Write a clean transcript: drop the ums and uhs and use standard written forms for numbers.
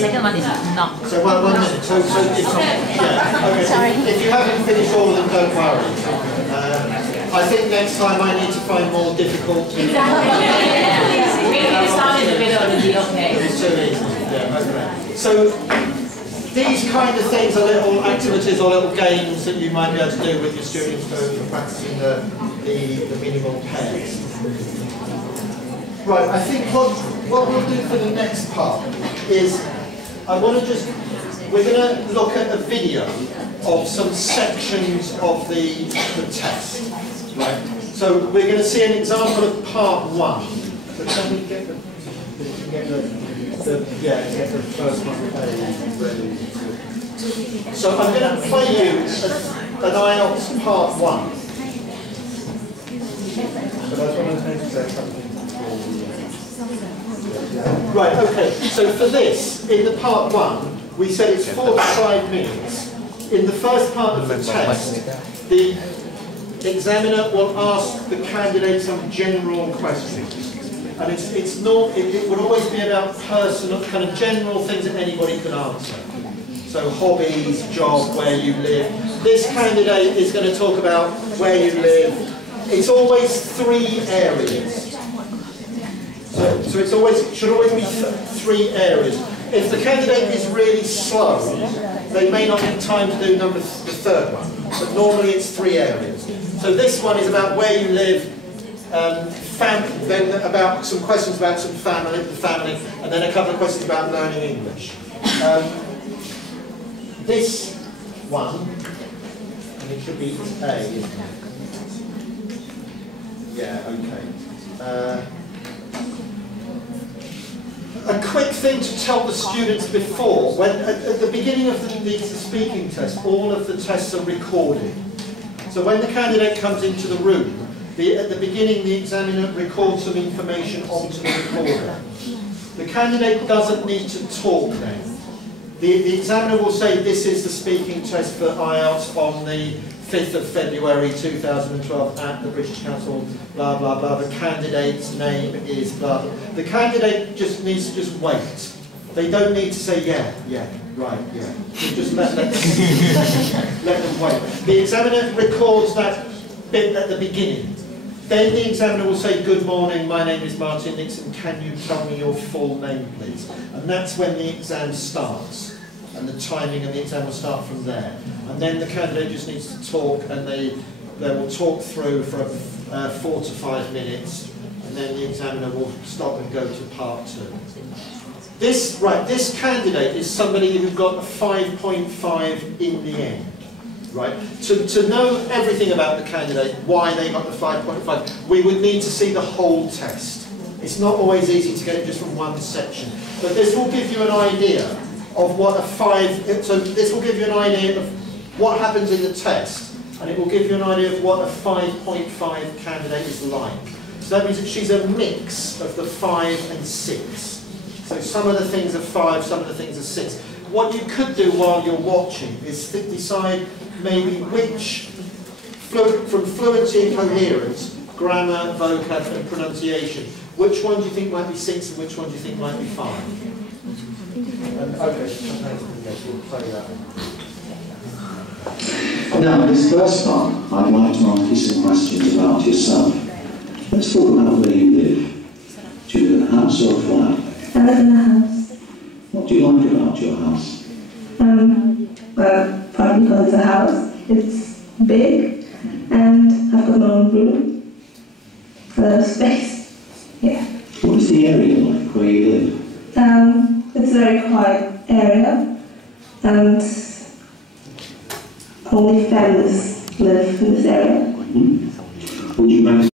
second one is not. So 1 minute. So if, yeah, okay. Sorry. If you haven't finished all of them, don't worry. I think next time I need to find more difficult. Exactly. We can start in the middle and be okay. It's too easy. Yeah, okay. So these kind of things are little activities or little games that you might be able to do with your students for practicing the minimal pairs. Right, I think what we'll do for the next part is we're going to look at a video of some sections of the test. Right, so we're going to see an example of part 1. So can we get the first one ready? So I'm going to play you an IELTS part 1. Right, okay, so for this, in the part 1, we said it's 45 minutes. In the first part of the test, the examiner will ask the candidate some general questions. And it would always be about personal, kind of general things that anybody could answer. So hobbies, job, where you live. This candidate is going to talk about where you live. It's always 3 areas. So it should always be 3 areas. If the candidate is really slow, they may not have time to do the 3rd one. But normally it's 3 areas. So this one is about where you live, then about some questions about the family, and then a couple of questions about learning English. This one, and it should be A, isn't it? Yeah, okay. A quick thing to tell the students before, when at the beginning of the speaking test, all of the tests are recorded. So when the candidate comes into the room, at the beginning the examiner records some information onto the recorder. The candidate doesn't need to talk then. The examiner will say this is the speaking test for IELTS on the 5th of February 2012 at the British Council, blah blah blah, the candidate's name is blah blah. The candidate just needs to just wait. They don't need to say yeah, right, yeah. You just let them wait. The examiner records that bit at the beginning. Then the examiner will say, good morning, my name is Martin Nixon, can you tell me your full name please? And that's when the exam starts. And the timing and the exam will start from there. And then the candidate just needs to talk, and they will talk through for 4 to 5 minutes, and then the examiner will stop and go to part 2. This candidate is somebody who got a 5.5 in the end. Right? To know everything about the candidate, why they got the 5.5, we would need to see the whole test. It's not always easy to get it just from one section. But this will give you an idea of what a 5, so this will give you an idea of what happens in the test, and it will give you an idea of what a 5.5 candidate is like. So that means that she's a mix of the 5 and 6. So some of the things are 5, some of the things are 6. What you could do while you're watching is decide maybe which, from fluency and coherence, grammar, vocab and pronunciation, which one do you think might be 6 and which one do you think might be 5? Okay, we'll play that. Now, this first part, I'd like to ask you some questions about yourself. Let's talk about where you live. Do you live in a house or a flat? I live in a house. What do you like about your house? Well, partly because it's a house. It's big, and I've got my own room. A lot of space. Yeah. What is the area like where you live? It's a very quiet area, and only families live in this area. Would you recommend